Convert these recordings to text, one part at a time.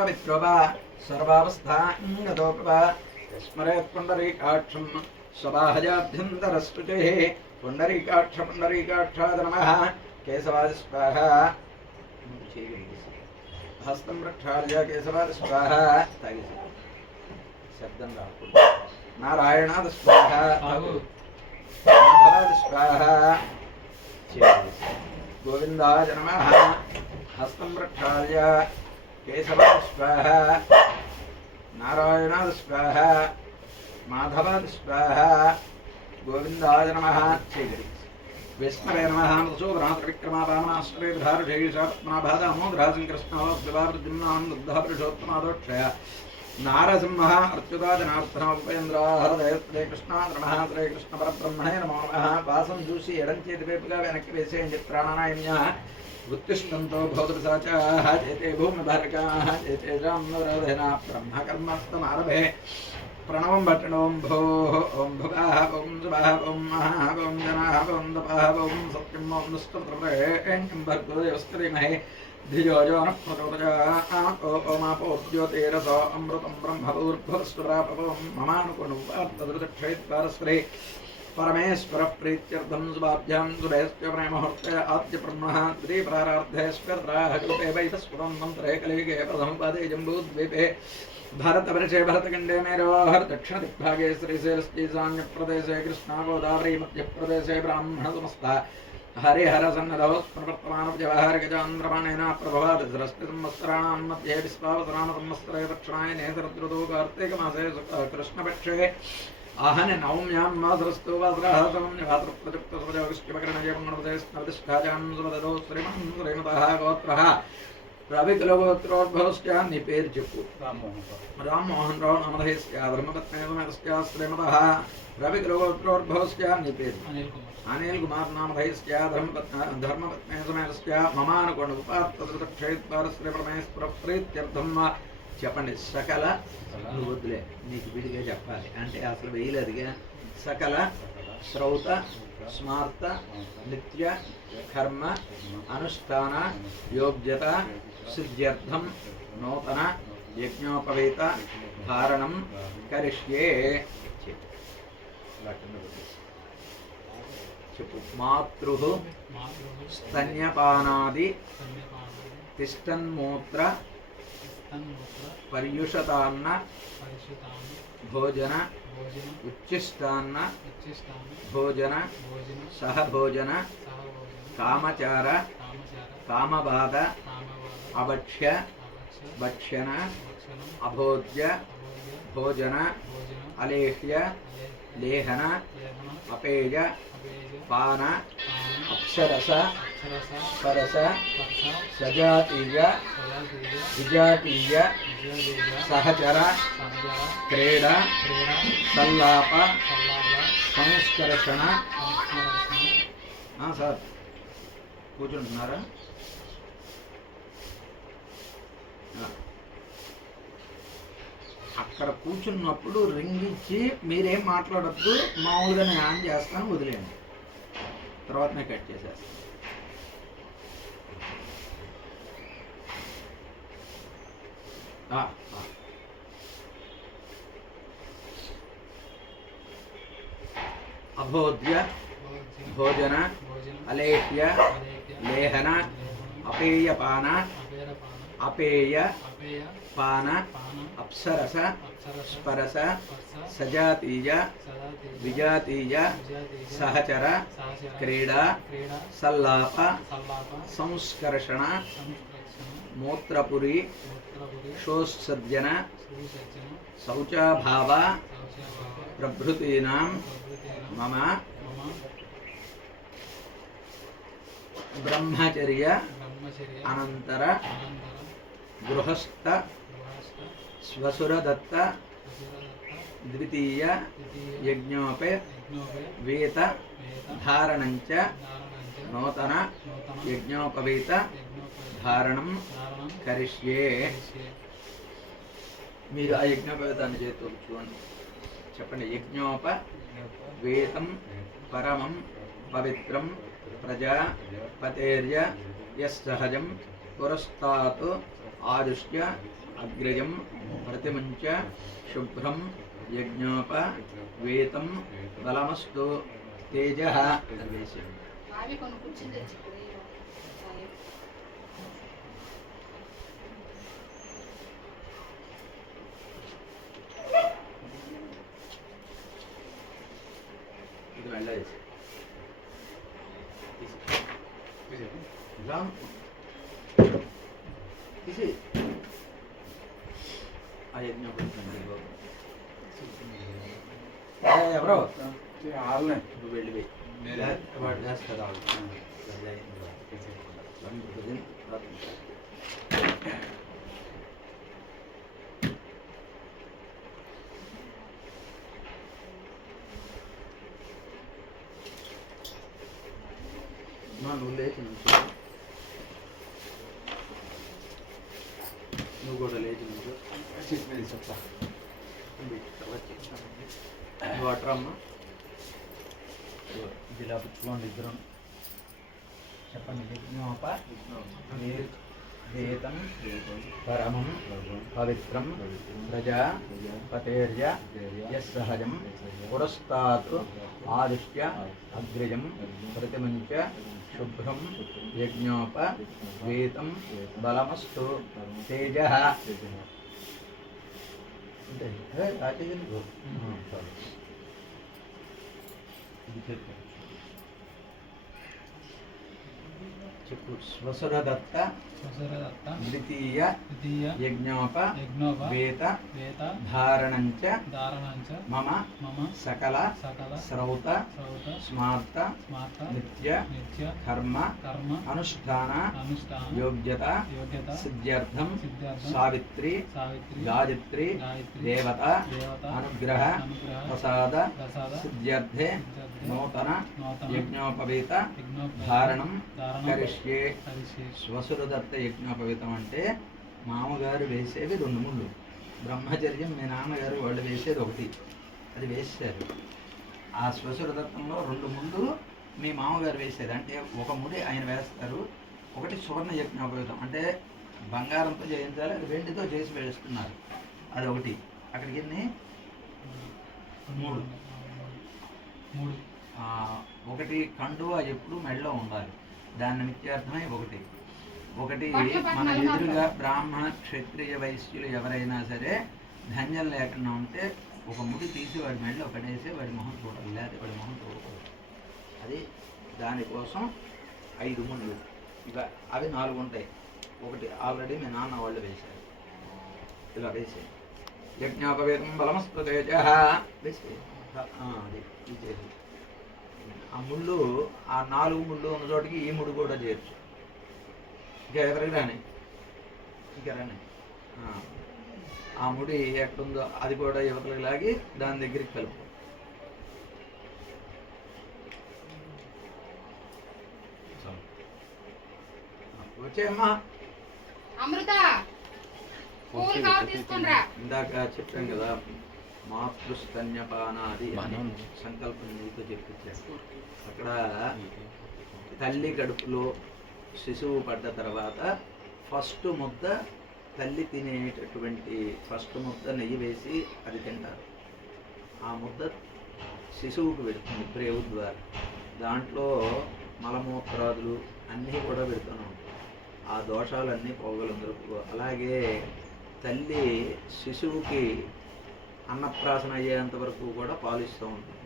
पवित्रोवा सर्वावस्थाङ्गतोऽपि वा स्मरेत् पुण्डरीकाक्षं स्वबाहजाभ्यन्तरस्तुतेः पुण्डरीकाक्षाय नमः केशवाय स्वाहा हस्तं प्रक्षाल्य केशवाय स्वाहा शब्दं राकूडదు नारायणाय स्वाहा माधवाय स्वाहा गोविंदाय नमः हस्तं प्रक्षाल्य केशवाय स्वाहा नारायणाय स्वाहा माधवाय स्वाहा गोविंदाय नमः विष्णवे नमः मधुसूदनात्रिविक्रमावामनाश्रये विधारषेषात्मनाभादामोदराजङ्कृष्णावद्विभावृद्युम्नान् नारसिंहः अर्च्युता जनार्दन उपयन्द्राः हृदये कृष्णाय नमः हरे कृष्ण परब्रह्मणे नमो नमः वासं दूषि एडञ्चेतिवेपिका वेनक्किवेशे प्राणानायम्यः उत्तिष्ठन्तो भवतुसाचाः जेते भूमिभारकाः जेतेषां नवरोधेन ब्रह्मकर्मस्तमारभे प्रणवं भट्टणों भोः ॐ भुवः ॐ शुभः ॐ महः ॐ जनाः ॐ तपः ॐ सत्यं ॐ दुष्टप्रभृं भर्गो देवस्करीमहे धियो जो नः प्रचोदयात् ओमापोद्योतेरसो अमृतं ब्रह्मभूर्भुवस्वरापवं ममानुकुणुपार्थदृतक्षयत्पारस्वरे परमेश्वरप्रीत्यर्थं शुभाभ्यां शुभेश्च प्रेममुहूर्ते आद्यब्रह्मः द्वितीयप्रारार्धेश्वरद्राहकूपे वैतस्वरं मन्त्रे कलियुगे प्रथमपादे जम्बूद्वीपे भारतवर्षे भरतखण्डे मेरोहर दक्षिणदिग्भागे श्रीशैलस्तीसान्यप्रदेशे कृष्णागोदावरी मध्यप्रदेशे ब्राह्मणसमस्ता हरिहरसन्नधौ स्मृवर्तमानव्यवहारगजान्द्रमाणेन प्रभवादिसरस्तिसंवत्सराणां मध्ये विश्वावसरामसंवत्सरे दक्षिणायने शरदृतौ कार्तिकमासे कृष्णपक्षे आहने नवम्यां मासरस्तु वासरः भातृप्रयुक्तसुभजोगिष्टिमकरणजय मंगलपदे स्मृतिष्ठाजां सुभददौ श्रीमन् श्रीमतः गोत्रः रविकुलगोत्रोद्भवश्च निपेर చెప్పు राममोहन राव नामधेयस्य धर्मपत्नीसमेतस्य श्रीमतः रविकुलगोत्रोद्भवश्च निपेर अनिल कुमार नामधेयस्य धर्मपत्नीसमेतस्य ममानुकोणुपार्थदृतक्षेत्वार श्री परमेश्वर प्रीत्यर्थं చెప్పండి సకల వద్దులే నీకు విడిగా చెప్పాలి అంటే అసలు వేయలేదుగా సకల శ్రౌత స్మార్త నిత్య కర్మ అనుష్ఠాన యోగ్యత సిద్ధ్యర్థం నూతన యజ్ఞోపవీత ధారణం కరిష్యే చెప్పు మాతృ స్తన్యపానాది తిష్టన్మూత్ర पर्युषतान्न भोजन उच्चिष्टान्न भोजन सहभोजन कामचार कामबाध अभक्ष्य भक्षण अभोज्य भोजन अलेह्य लेहन अपेय पान अप्सरस परस सजातीय विजातीय सहचर क्रीड़ा सल्लाप संस्कर्षण सर కూర్చుంటున్నారా అక్కడ కూర్చున్నప్పుడు రింగ్ ఇచ్చి మీరేం మాట్లాడద్దు మామూలుగా నేను ఆన్ చేస్తాను వదిలేండి తర్వాత నేను కట్ చేసేస్తాను अभोज्य भोजन अलेह्य लेहन अपेयपान अपेय पान अप्सरस स्परस सजातीय विजातीय सहचर क्रीड़ा सल्लाप संस्कर्षण मूत्रपुरी शोत्सर्जन शौचाभाव प्रभृतीनां मम ब्रह्मचर्य अनंतर गृहस्थ स्वसुरदत्त द्वितीय यज्ञोपे वेत धारणञ्च नूतन यज्ञोपवीत धारणं करिष्ये మీరు ఆ యజ్ఞోపవేతాన్ని చేస్తూ చూడండి చెప్పండి యజ్ఞోపవేతం పరమం పవిత్రం ప్రజాపతేర్య యస్సహజం పురస్తాత్ ఆరుష్య అగ్రజం ప్రతిమంచ శుభ్రం యజ్ఞోప వేతం బలమస్తు తేజ. ఇది వెళ్ళేసి తీసి ఆ యజ్ఞం ఎవరో నువ్వు వెళ్ళిపోయి వాడు చేస్తాడు నువ్వు లేచి నుంచి నువ్వు కూడా లేచి నుంచి చెప్తా వాటర్ అమ్మా ఇలా పుచ్చుకోండి ఇద్దరం చెప్పండి. యజ్ఞోప వేతం పరమం పవిత్రం ప్రజాపతేర్య యస్సహజం పురస్తాత్ ఆదిష్ట్య అగ్రజం ప్రతిమంచ శుభ్రం యజ్ఞోప వేతం బలమస్తు తేజ. చెప్పు. స్వసురదత్త ద్వితీయ యజ్ఞోప వేత ధారణంచ మమ సకల శ్రౌత స్మార్త నిత్య కర్మ అనుష్ఠాన యోగ్యత సిద్ధ్యర్థం సావిత్రి గాయత్రి దేవత అనుగ్రహ ప్రసాద సిద్ధ్యర్థే నూతన యజ్ఞోపవేత ధారణం కరిష్యే. శ్వశురదత్త యజ్ఞోపవేతం అంటే మామగారు వేసేవి 2 ముళ్ళు, బ్రహ్మచర్యం మీ నాన్నగారు వాళ్ళు వేసేది 1, అది వేసారు. ఆ శ్వశురదత్తంలో 2 ముళ్ళు మీ మామగారు వేసేది, అంటే 1 ముడి ఆయన వేస్తారు. 1 సువర్ణ యజ్ఞోపవేతం అంటే బంగారంతో చేయించాలి, అది వెండితో చేసి వేస్తున్నారు, అది 1. అక్కడికి ఎన్ని? 3. 1 కండువా ఎప్పుడు మెడలో ఉండాలి, దాని నిత్యార్థమై 1. మన ఎదురుగా బ్రాహ్మణ క్షత్రియ వైశ్యులు ఎవరైనా సరే ధన్యం లేకుండా ఉంటే 1 ముడి తీసి వాడి మెడలో పడేసి వాడి మొహం చూడాలి, లేదా వాడి మొహం చూడకూడదు. అది దానికోసం 5 ముళ్ళు. ఇక అవి 4 ఉంటాయి. 1 ఆల్రెడీ మీ నాన్న వాళ్ళు వేశారు, ఇలా వేసే యజ్ఞోపవేతం బలమస్తు తేజ వేసే. అది తీసేది. ఆ ముళ్ళు, ఆ 4 ముళ్ళు ఉన్న చోటికి ఈ ముడు కూడా చేర్చు. ఇంకా ఎవరికి రాని, ఇంకా రాని. ఆ ముడి ఎక్కడుందో అది కూడా యువతలకు లాగి దాని దగ్గరికి కలుపు. వచ్చేమ్మా. ఇందాక చెప్పాం కదా, మాతృస్తన్యపానాది సంకల్పం నీతో చెప్పించారు. అక్కడ తల్లి కడుపులో శిశువు పడ్డ తర్వాత ఫస్ట్ ముద్ద తల్లి తినేటటువంటి ఫస్ట్ ముద్ద నెయ్యి వేసి అది తింటారు. ఆ ముద్ద శిశువుకు పెడుతుంది ప్రేవు ద్వారా. దాంట్లో మలమూత్రాదులు అన్నీ కూడా పెడుతూనే ఉంటాయి. ఆ దోషాలన్నీ పోగలందరూ. అలాగే తల్లి శిశువుకి అన్నప్రాసన అయ్యేంత వరకు కూడా పాలు ఇస్తూ ఉంటుంది.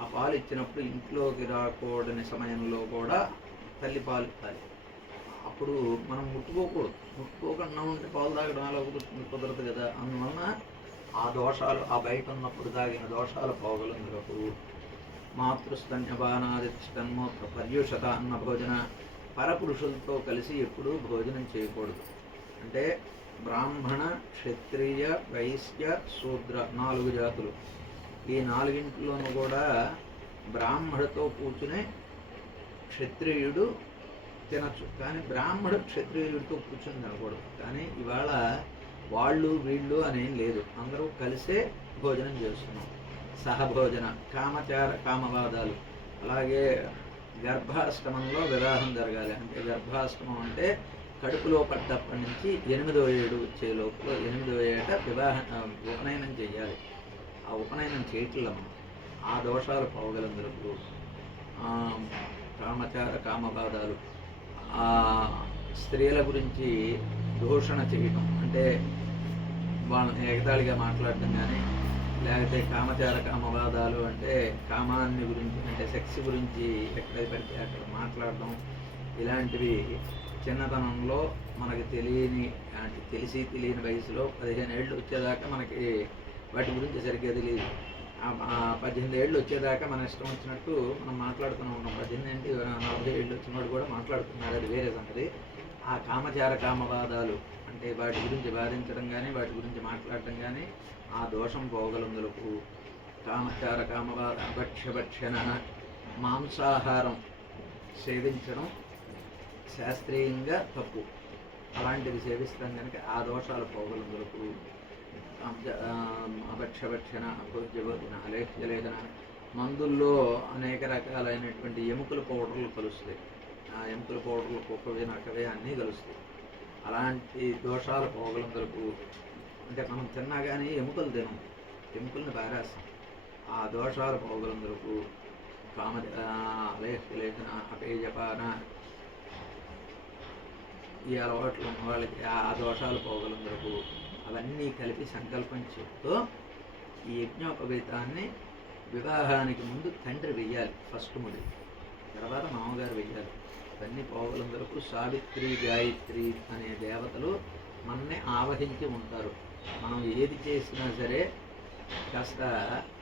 ఆ పాలు ఇచ్చినప్పుడు ఇంట్లోకి రాకూడని సమయంలో కూడా తల్లి పాలు ఇవ్వాలి. అప్పుడు మనం ముట్టుకోకూడదు. ముట్టుకోకుండా ఉంటే పాలు తాగడం అలా కుదరదు కదా. అందువలన ఆ దోషాలు, ఆ బయట ఉన్నప్పుడు తాగిన దోషాలు పోగలందరకు మాతృస్తన్యపానాదిష్టన్మూత్ర పర్యూషత అన్న భోజన. పరపురుషులతో కలిసి ఎప్పుడూ భోజనం చేయకూడదు. అంటే బ్రాహ్మణ క్షత్రియ వైశ్య శూద్ర 4 జాతులు. ఈ 4ంటిలోనూ కూడా బ్రాహ్మణుడితో కూర్చునే క్షత్రియుడు తినచ్చు, కానీ బ్రాహ్మణుడు క్షత్రియుడితో కూర్చొని తినకూడదు. కానీ ఇవాళ వాళ్ళు వీళ్ళు అనేం లేదు, అందరూ కలిసే భోజనం చేస్తున్నాం. సహభోజన, కామచార కామవాదాలు. అలాగే గర్భాష్టమంలో వివాహం జరగాలి. అంటే గర్భాష్టమం అంటే కడుపులో పడ్డప్పటి నుంచి 8వ ఏడు వచ్చే లోపల 8వ ఏట ఉపనయనం చేయాలి. ఆ ఉపనయనం చేయట్ల ఆ దోషాలు పోగలందరకు కామచార కామబాధాలు, ఆ స్త్రీల గురించి దూషణ చేయటం అంటే వాళ్ళని ఎగతాళిగా మాట్లాడటం కానీ, లేకపోతే కామచార కామవాదాలు అంటే కామాన్ని గురించి అంటే సెక్స్ గురించి ఎక్కడ పడితే అక్కడ మాట్లాడటం, ఇలాంటివి చిన్నతనంలో మనకి తెలియని అంటే తెలియని వయసులో 15 ఏళ్ళు వచ్చేదాకా మనకి వాటి గురించి సరిగ్గా తెలియదు. 18 ఏళ్ళు వచ్చేదాకా మన ఇష్టం వచ్చినట్టు మనం మాట్లాడుతూనే ఉన్నాం. 18 40 ఏళ్ళు వచ్చిన వాడు కూడా మాట్లాడుతున్నారు, అది వేరే సంగతి. ఆ కామచార కామవాదాలు అంటే వాటి గురించి వాదించడం కానీ వాటి గురించి మాట్లాడటం కానీ ఆ దోషం పోగలందులకు కామచార కామవాద భక్ష్యభక్షణ మాంసాహారం సేవించడం శాస్త్రీయంగా తప్పు. అలాంటివి సేవిస్తాం కనుక ఆ దోషాలు పోగలందులకు అభక్ష్యభక్షణ అభోజ్యభోజన అలేఖ్యలేదన మందుల్లో అనేక రకాలైనటువంటి ఎముకల పౌడర్లు కలుస్తాయి. ఆ ఎముకల పౌడర్లు కుక్కవే నక్కవే అన్నీ కలుస్తాయి. అలాంటి దోషాలు పోగలందులకు అంటే మనం తిన్నా కానీ ఎముకలు తినం, ఎముకల్ని పారేస్తాం. ఆ దోషాలు పోగలందులకు కామ అలేఖ్యలేదన అపేజపాన ఈ అలవాట్లు ఉన్న వాళ్ళకి ఆ దోషాలు పోగలందరకు అవన్నీ కలిపి సంకల్పం చెప్తూ ఈ యజ్ఞోపవీతాన్ని వివాహానికి ముందు తండ్రి వెయ్యాలి, ఫస్ట్ ముడి, తర్వాత మామగారు వెయ్యాలి. అవన్నీ పోగలందరకు సావిత్రి గాయత్రి అనే దేవతలు మనల్ని ఆవహించి ఉంటారు. మనం ఏది చేసినా సరే కాస్త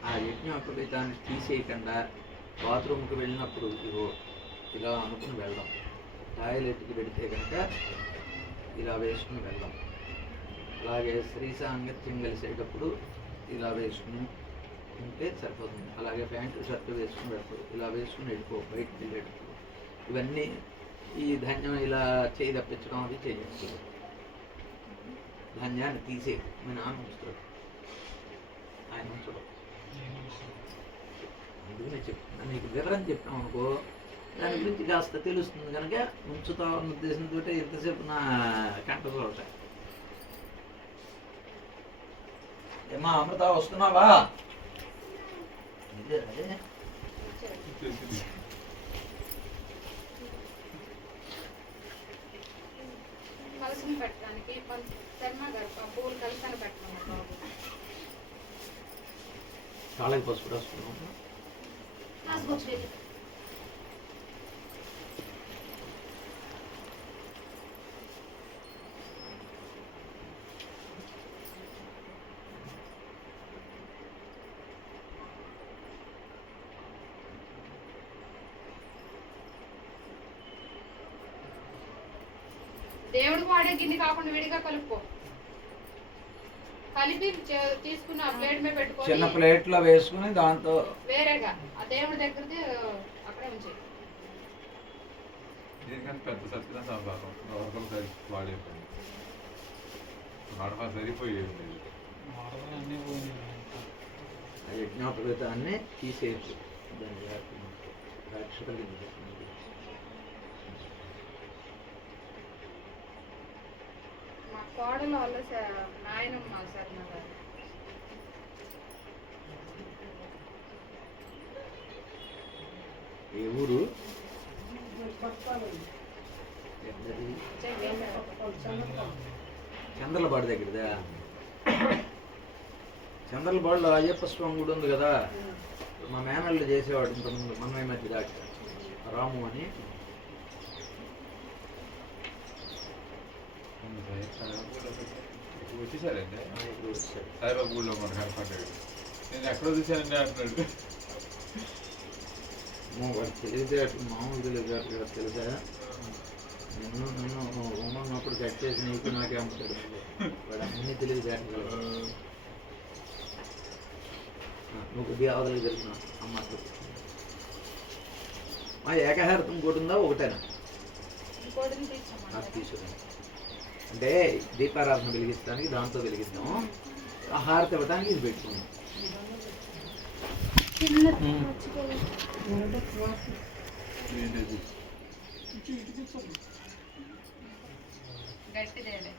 ఆ యజ్ఞోపవీతాన్ని తీసేయకుండా బాత్రూమ్కి వెళ్ళినప్పుడు ఇగో ఇలా అనుకుని వెళ్ళడం, టాయిలెట్కి పెడితే కనుక ఇలా వేసుకుని వెళ్ళాం. అలాగే స్త్రీ సాంగత్యం కలిసేటప్పుడు ఇలా వేసుకుని ఉంటే సరిపోతుంది. అలాగే ప్యాంటు షర్టు వేసుకుని వెళ్తారు, ఇలా వేసుకుని వెళ్ళిపో బయటకు వెళ్ళేటప్పుడు. ఇవన్నీ ఈ ధాన్యం ఇలా చేయి తప్పించడం అది చేయొచ్చు. ధాన్యాన్ని తీసే మీ నాన్న ఉంచుతాడు, ఆయన ఉంచడం. అందుకనే చెప్తున్నా, నీకు వివరం చెప్పాం అనుకో దాని గురించి కాస్త తెలుస్తుంది కనుక ఉంచుతా ఉన్న ఉద్దేశంతో ఎంతసేపు నా కంటలో ఉంటాయి. ఏమా అమృత వస్తున్నావా? ఇదే అదే కలిసి పెట్టడానికి పూలు కలిసి పెట్టడం కాళ్ళకి పసుపు వస్తున్నాం. దేవుడు వాడే గిన్నె కాకుండా విడిగా కలుపుకో, కలిపి తీసుకుని ఆ ప్లేట్ మీద పెట్టుకో, చిన్న ప్లేట్ లో వేసుకుని దాంతో వేరేగా ఆ దేవుడి దగ్గరది అక్కడే ఉంచే. దీనికంటే పెద్ద సత్యం సరిపోయేది యజ్ఞోపవీతాన్ని తీసేయచ్చు. మా కోడలు వాళ్ళ నాయనమ్మ శర్మ గారు ఏ ఊరు? చంద్రలబాడు దగ్గరదా? చంద్రలబాడులో అయ్యప్ప స్వామి గుడి ఉంది కదా, మా మేనళ్ళు చేసేవాడు ఇంతకుముందు మనమే మధ్య దాకా రాము అని. వచ్చేసారండి సాయిబాబా గుడిలో మన కనపడ్డాడు. నేను ఎక్కడో చూశానండి అంటున్నాడు. తెలివితేటలు మామూలు తెలివితేటలు తెలుసా? నన్ను ఉన్నప్పుడు కట్ చేసి నీకు నాకే అమ్ముతాడు వాడు, అన్ని తెలివితేటలు. నువ్వు కొద్దిగా అవతలకి జరుగుతున్నావు అమ్మకు. మా ఏకహారతం ఇంకోటి ఉందా ఒకటేనా? తీసుకురా అంటే దీపారాధన వెలిగిస్తానికి దాంతో వెలిగిస్తాం, హారతి ఇవ్వడానికి ఇది పెట్టుకున్నాం. గట్టి చేయాలి